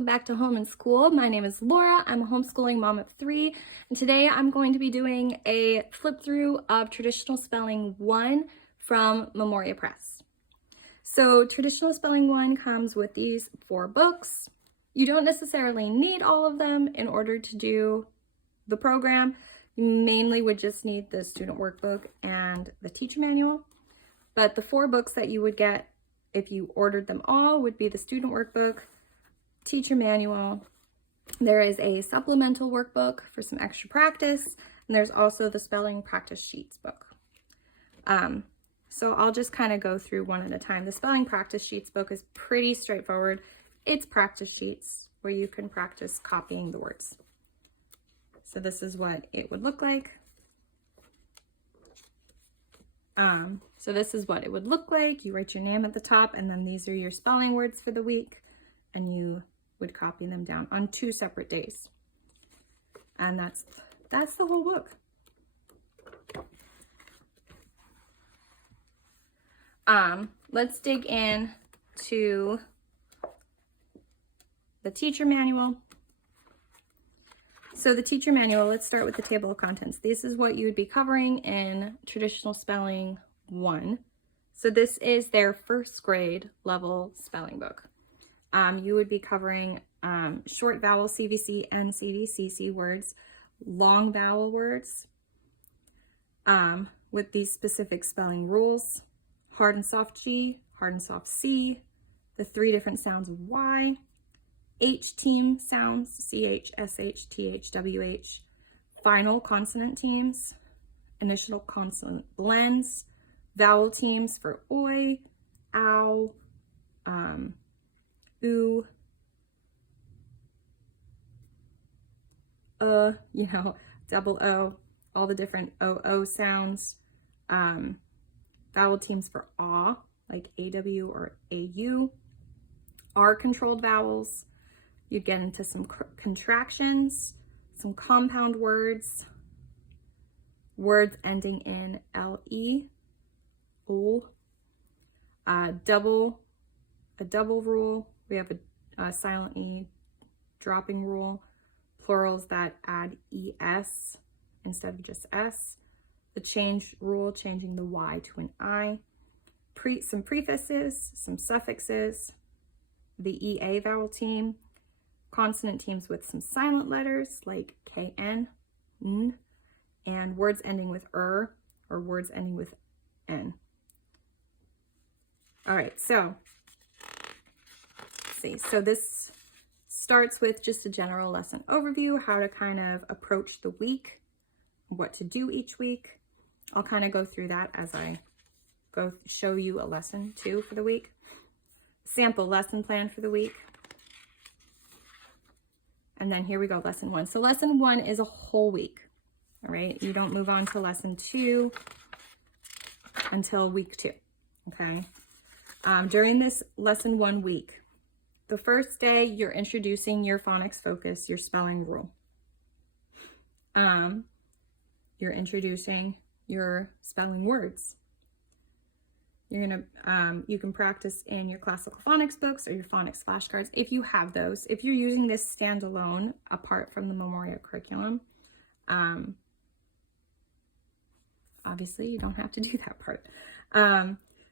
welcome back to Home and School. My name is Laura. I'm a homeschooling mom of 3, and today I'm going to be doing a flip through of Traditional Spelling 1 from Memoria Press. So Traditional Spelling 1 comes with these 4 books. You don't necessarily need all of them in order to do the program. You mainly would just need the student workbook and the teacher manual, but the 4 books that you would get if you ordered them all would be the student workbook, teacher manual. There is a supplemental workbook for some extra practice, and there's also the spelling practice sheets book. So I'll just kind of go through one at a time. The spelling practice sheets book is pretty straightforward. It's practice sheets where you can practice copying the words. So this is what it would look like. You write your name at the top, and then these are your spelling words for the week, and you would copy them down on 2 separate days. And that's the whole book. Let's dig in to the teacher manual. So the teacher manual, let's start with the table of contents. This is what you would be covering in Traditional Spelling 1. So this is their first grade level spelling book. You would be covering short vowel CVC and CVCC words, long vowel words with these specific spelling rules, hard and soft G, hard and soft C, the 3 different sounds of Y, H team sounds, CH, SH, TH, WH, final consonant teams, initial consonant blends, vowel teams for oi, ow, oo, double O, all the different OO sounds, vowel teams for aw, like AW or AU, R controlled vowels. You get into some contractions, some compound words, words ending in LE, O, a double rule. We have a silent E dropping rule, plurals that add ES instead of just S, the change rule, changing the Y to an I, some prefixes, some suffixes, the EA vowel team, consonant teams with some silent letters like KN, N, and words ending with or words ending with N. All right, so let's see. So this starts with just a general lesson overview, how to kind of approach the week, what to do each week. I'll kind of go through that as I go show you a lesson too for the week. Sample lesson plan for the week. And then here we go, lesson 1. So lesson 1 is a whole week, all right? You don't move on to lesson 2 until week 2, okay? During this lesson 1 week, the first day you're introducing your phonics focus, your spelling rule. You're introducing your spelling words. You're gonna, you can practice in your classical phonics books or your phonics flashcards if you have those. If you're using this standalone apart from the Memoria curriculum, obviously you don't have to do that part.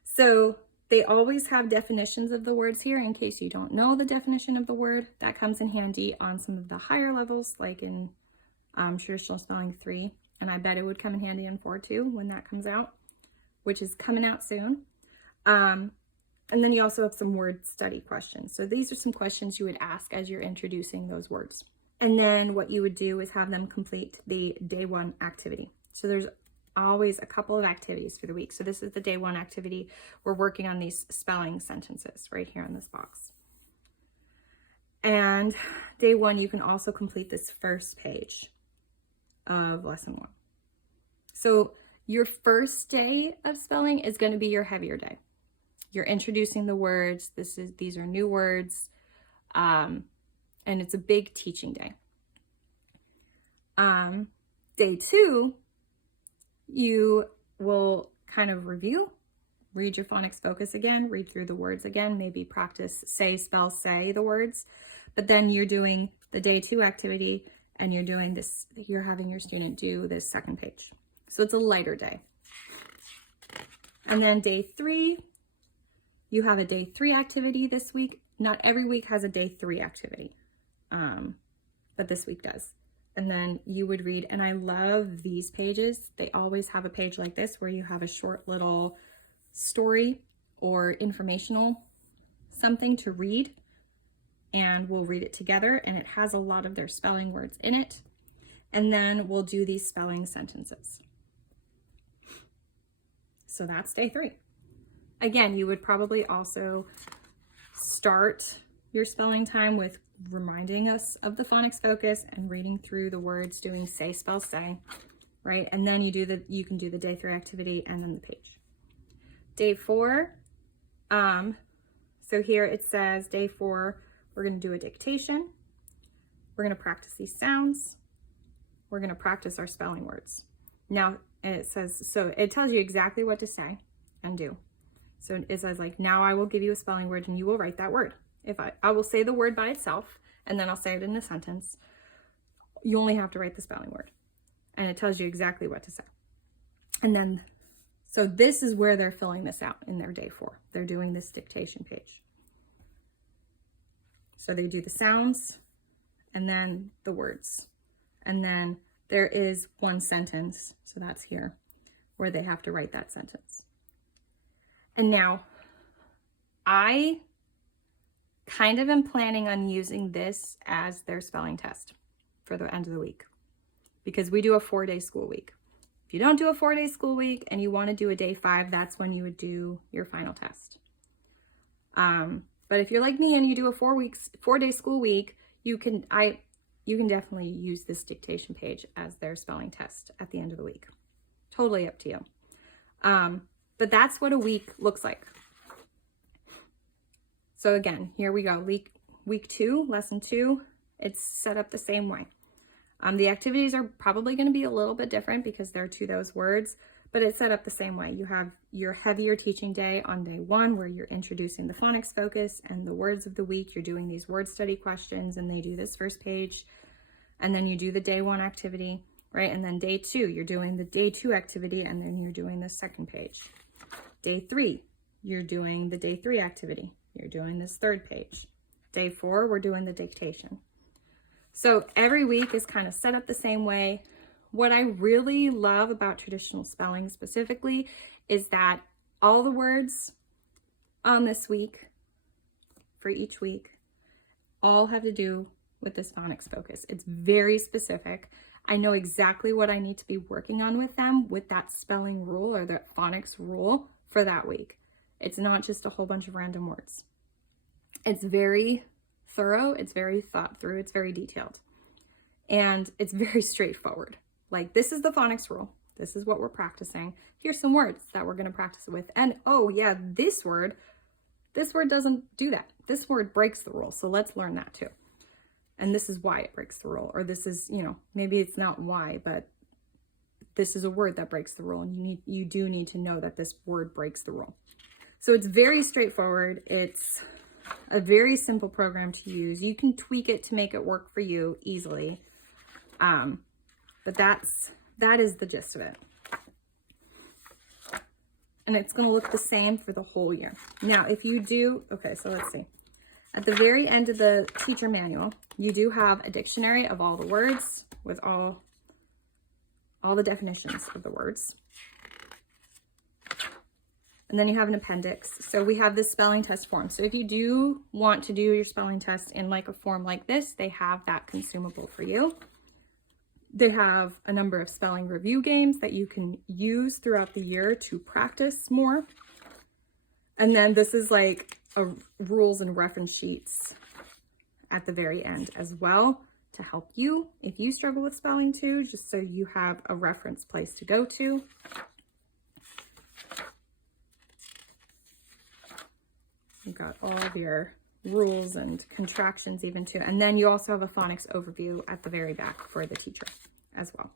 So they always have definitions of the words here in case you don't know the definition of the word. That comes in handy on some of the higher levels, like in Traditional Spelling 3, and I bet it would come in handy in 4 too when that comes out, which is coming out soon. And then you also have some word study questions. So these are some questions you would ask as you're introducing those words. And then what you would do is have them complete the day 1 activity. So there's always a couple of activities for the week. So this is the day 1 activity. We're working on these spelling sentences right here in this box. And day 1, you can also complete this first page of lesson 1. So your first day of spelling is going to be your heavier day. You're introducing the words. These are new words, and it's a big teaching day. Day 2, you will kind of review, read your phonics focus again, read through the words again, maybe practice say, spell, say the words. but then you're doing the day 2 activity and you're doing this, you're having your student do this second page. So it's a lighter day. And then day 3, you have a day 3 activity this week. Not every week has a day 3 activity, but this week does. And then you would read, and I love these pages. They always have a page like this where you have a short little story or informational something to read, and we'll read it together, and it has a lot of their spelling words in it. And then we'll do these spelling sentences. So that's day 3. Again, you would probably also start your spelling time with reminding us of the phonics focus and reading through the words, doing say, spell, say, right? And then you can do the day 3 activity and then the page. Day 4, so here it says day 4, we're going to do a dictation. We're going to practice these sounds. We're going to practice our spelling words. Now it says, so it tells you exactly what to say and do. So it says like, now I will give you a spelling word and you will write that word. If I will say the word by itself and then I'll say it in a sentence. You only have to write the spelling word, and it tells you exactly what to say. And then, so this is where they're filling this out in their day 4. They're doing this dictation page. So they do the sounds and then the words. And then there is one sentence, so that's here, where they have to write that sentence. And now, I kind of am planning on using this as their spelling test for the end of the week, because we do a 4-day school week. If you don't do a 4-day school week and you want to do a day 5, that's when you would do your final test. But if you're like me and you do a 4-day school week, you can definitely use this dictation page as their spelling test at the end of the week. Totally up to you. But that's what a week looks like. So again, here we go. Week 2, lesson 2, it's set up the same way. The activities are probably going to be a little bit different because they're to those words, but it's set up the same way. You have your heavier teaching day on day 1 where you're introducing the phonics focus and the words of the week. You're doing these word study questions and they do this first page. And then you do the day 1 activity, right? And then day 2, you're doing the day 2 activity and then you're doing the second page. Day 3, you're doing the day 3 activity. You're doing this third page. Day 4, we're doing the dictation. So every week is kind of set up the same way. What I really love about traditional spelling specifically is that all the words on this week, for each week, all have to do with this phonics focus. It's very specific. I know exactly what I need to be working on with them with that spelling rule or that phonics rule for that week. It's not just a whole bunch of random words. It's very thorough, it's very thought through, it's very detailed, and it's very straightforward. Like, this is the phonics rule. This is what we're practicing. Here's some words that we're going to practice with. And oh yeah, this word doesn't do that. This word breaks the rule. So let's learn that too. And this is why it breaks the rule. Or this is, maybe it's not why, but this is a word that breaks the rule. And you do need to know that this word breaks the rule. So it's very straightforward. It's a very simple program to use. You can tweak it to make it work for you easily. But that is the gist of it. And it's going to look the same for the whole year. Now, if you do, okay, so let's see. At the very end of the teacher manual, you do have a dictionary of all the words with all the definitions of the words. And then you have an appendix. So we have this spelling test form. So if you do want to do your spelling test in like a form like this, they have that consumable for you. They have a number of spelling review games that you can use throughout the year to practice more. And then this is like a rules and reference sheets at the very end as well to help you if you struggle with spelling too, just so you have a reference place to go to. You've got all of your rules and contractions even too. And then you also have a phonics overview at the very back for the teacher as well.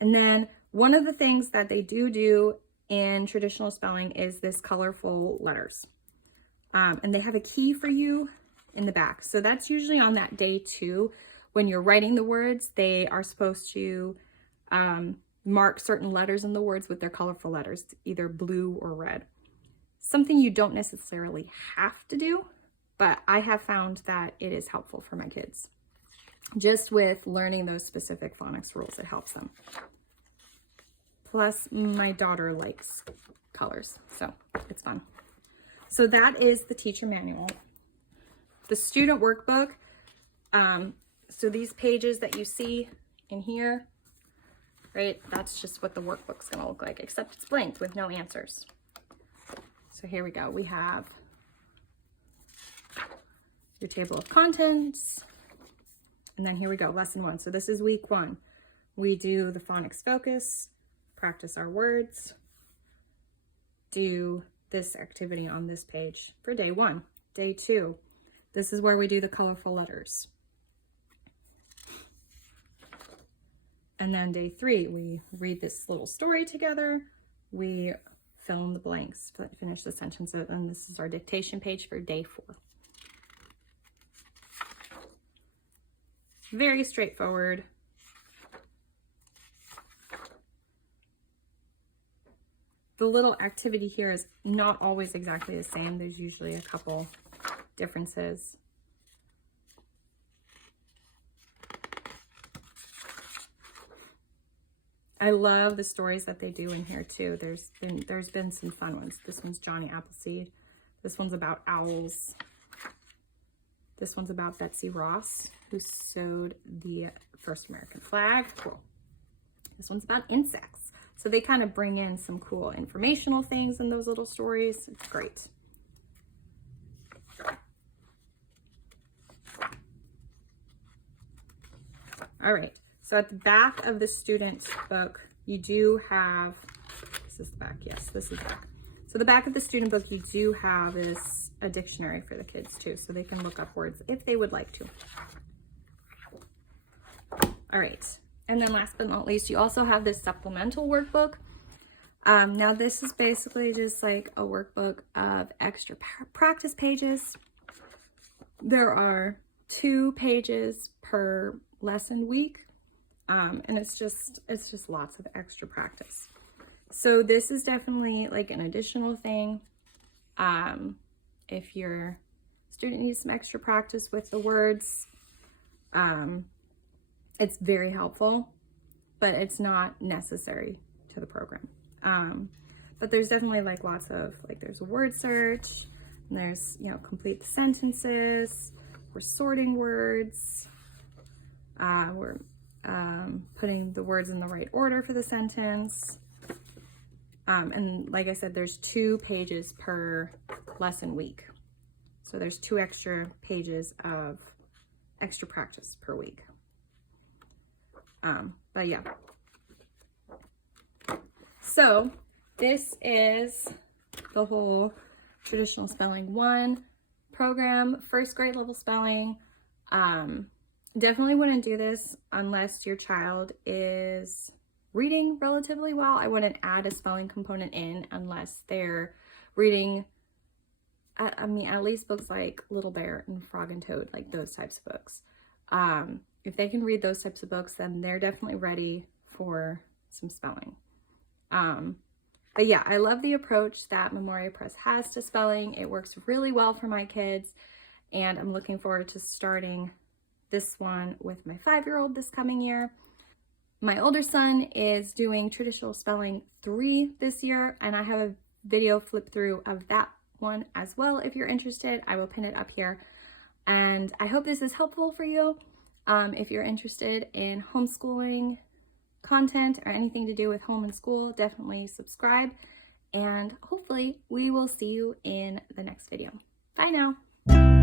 And then one of the things that they do in traditional spelling is this colorful letters. And they have a key for you in the back. So that's usually on that day 2. When you're writing the words, they are supposed to mark certain letters in the words with their colorful letters, either blue or red. Something you don't necessarily have to do, but I have found that it is helpful for my kids. Just with learning those specific phonics rules, it helps them. Plus, my daughter likes colors, so it's fun. So that is the teacher manual. The student workbook, so these pages that you see in here, right, that's just what the workbook's gonna look like, except it's blank with no answers. So here we go. We have your table of contents, and then here we go, lesson 1. So this is week 1. We do the phonics focus, practice our words, do this activity on this page for day 1. Day 2, this is where we do the colorful letters. And then day 3, we read this little story together, we fill in the blanks, finish the sentences, and this is our dictation page for day 4. Very straightforward. The little activity here is not always exactly the same. There's usually a couple differences. I love the stories that they do in here too. There's been some fun ones. This one's Johnny Appleseed. This one's about owls. This one's about Betsy Ross, who sewed the first American flag. Cool. This one's about insects. So they kind of bring in some cool informational things in those little stories. It's great. All right. So at the back of the student book, you do have, this is the back, yes, this is the back. So the back of the student book, you do have a dictionary for the kids too, so they can look up words if they would like to. All right, and then last but not least, you also have this supplemental workbook. Now this is basically just like a workbook of extra practice pages. There are 2 pages per lesson week, and it's just lots of extra practice. So this is definitely like an additional thing. If your student needs some extra practice with the words, it's very helpful, but it's not necessary to the program. But there's definitely like lots of, like there's a word search, and there's, you know, complete the sentences, we're sorting words, we're putting the words in the right order for the sentence. And like I said, there's 2 pages per lesson week. So there's 2 extra pages of extra practice per week. But yeah. So this is the whole Traditional Spelling 1 program, 1st grade level spelling. Definitely wouldn't do this unless your child is reading relatively well. I wouldn't add a spelling component in unless they're reading, I mean, at least books like Little Bear and Frog and Toad, like those types of books. If they can read those types of books, then they're definitely ready for some spelling. But yeah, I love the approach that Memoria Press has to spelling. It works really well for my kids, and I'm looking forward to starting this one with my 5-year-old this coming year. My older son is doing Traditional Spelling 3 this year, and I have a video flip through of that one as well. If you're interested, I will pin it up here. And I hope this is helpful for you. If you're interested in homeschooling content or anything to do with home and school, definitely subscribe. And hopefully we will see you in the next video. Bye now.